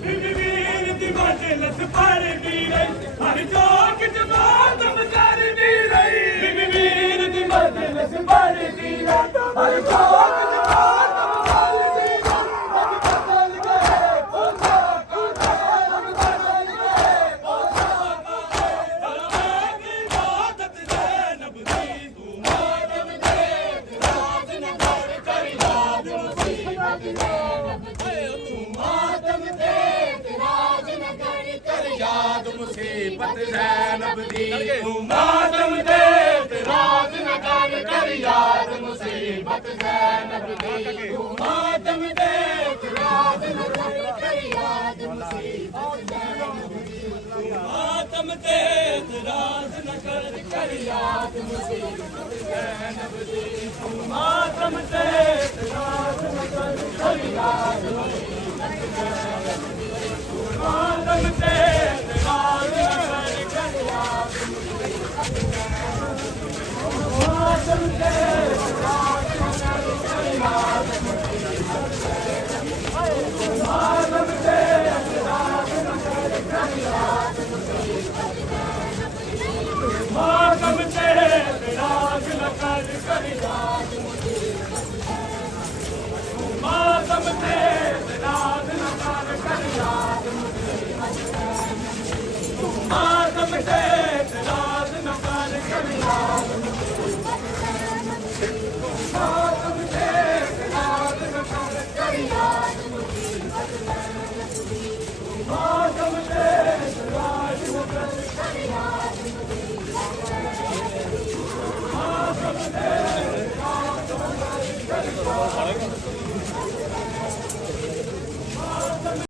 ਵੀਰ ਦੀ ਮਜਲਿਸ ਭਰਦੀ ਰਹੀ ਹਰ ਚੌਕ ਚ ਮਾਤਮ ਕਰਦੀ ਰਹੀ ਵੀਰ ਦੀ ਮਜਲਿਸ ਭਰਦੀ ਰਹੀ ਹਰ ਚੌਕ ਚ ਮਾਤਮ ਕਰਦੀ ਰਹੀ ਅੱਜ ਬਦਲ ਗਏ ਪੋਸ਼ਾਕ ਅੱਜ ਬਦਲ ਗਏ ਪੋਸ਼ਾਕ ਦਰਬਾਰ ਦੀ ਇਬਾਦਤ ਜ਼ੈਨਬ ਦੀ ਤੂੰ ਮਾਤਮ ਦੇ ਰਾਜ ਨਗਰ ਕਰ ਯਾਦ ਮੁਸੀਬਤ ਜ਼ੈਨਬ ਦੀ ਮਾਤਮ ਦੇ ਰਾਜ ਨਗਰ ਕਰ ਯਾਦ ਮੁਸੀਬਤ ਜ਼ੈਨਬ ਦੀ ਤੂੰ ਮਾਤਮ ਦੇ ਰਾਜ ਨਗਰ ਕਰ ਯਾਦ ਮੁਸੀਬਤ ਜ਼ੈਨਬ ਦੀ ਤੂੰ ਮਾਤਮ ਦੇ ਰਾਜ ਨਗਰ ਕਰ ਯਾਦ ਮੁਸੀਬਤ ਜ਼ੈਨਬ ਦੀ ਤੂੰ ਮਾਤਮ ਦੇ ਰਾਜ ਨਗਰ ਕਰ ਯਾਦ ਮੁਸੀਬਤ ਜ਼ੈਨਬ ਦੀ ਤੂੰ ਮਾਤਮ ਦੇ ਰਾਜ ਨਗਰ ਕਰ ਯਾਦ ਮੁਸੀਬਤ ਜ਼ੈਨਬ ਦੀ ਤੂੰ ਮਾਤਮ ਦੇ ਰਾਜ ਨਗਰ ਕਰ ਯਾਦ ਮੁਸੀਬਤ ਜ਼ੈਨਬ ਦੀ ਮਾਤਮ ਦੇ ਰਾਜ ਨਗਰ ਕਰ ਯਾਦ ਮੁਸੀਬਤ ਜ਼ੈਨਬ ਦੀ ਮਾਤਮ ਦੇ ਰਾਜ ਨਗਰ ਕਰ ਯਾਦ ਮੁਸੀਬਤ ਜ਼ੈਨਬ ਦੀ ਮਾਤਮ ਤੇ ਰਾਜ ਨਗਰ ਕਰ ਯਾਦ ਮੁਸੀਬਤ ਮਾਤਮ ਤੇ ਰਾਜ ਨਗਰ ਕਰ ਯਾਦ ਮੁਸੀਬਤ